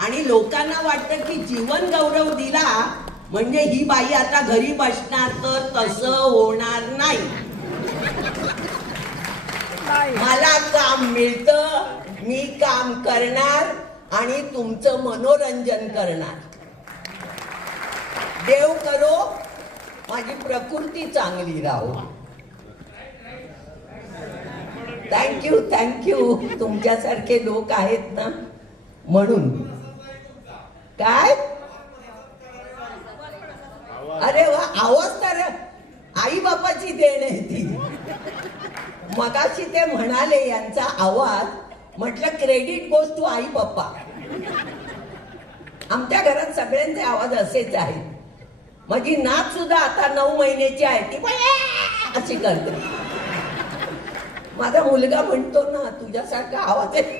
आणि लोकांना वाटतं की जीवन गौरव दिला म्हणजे ही बाई आता घरी बसणार, तर तसं होणार नाही. मला काम मिळतं, मी काम करणार आणि तुमचं मनोरंजन करणार. देव करो माझी प्रकृती चांगली राहो. Thank you thank you. तुमच्यासारखे लोक आहेत ना म्हणून. काय अरे वा, आवाज तर आई बापाची देण आहे ती. मगाशी ते म्हणाले यांचा आवाज, म्हटलं क्रेडिट गोज टू आई पप्पा. आमच्या घरात सगळ्यांचे आवाज असेच आहेत. माझी नात सुद्धा आता 9 महिन्याची आहे, ती पण अशी करते. माझा मुलगा म्हणतो ना तुझ्यासारखा आवाज आहे.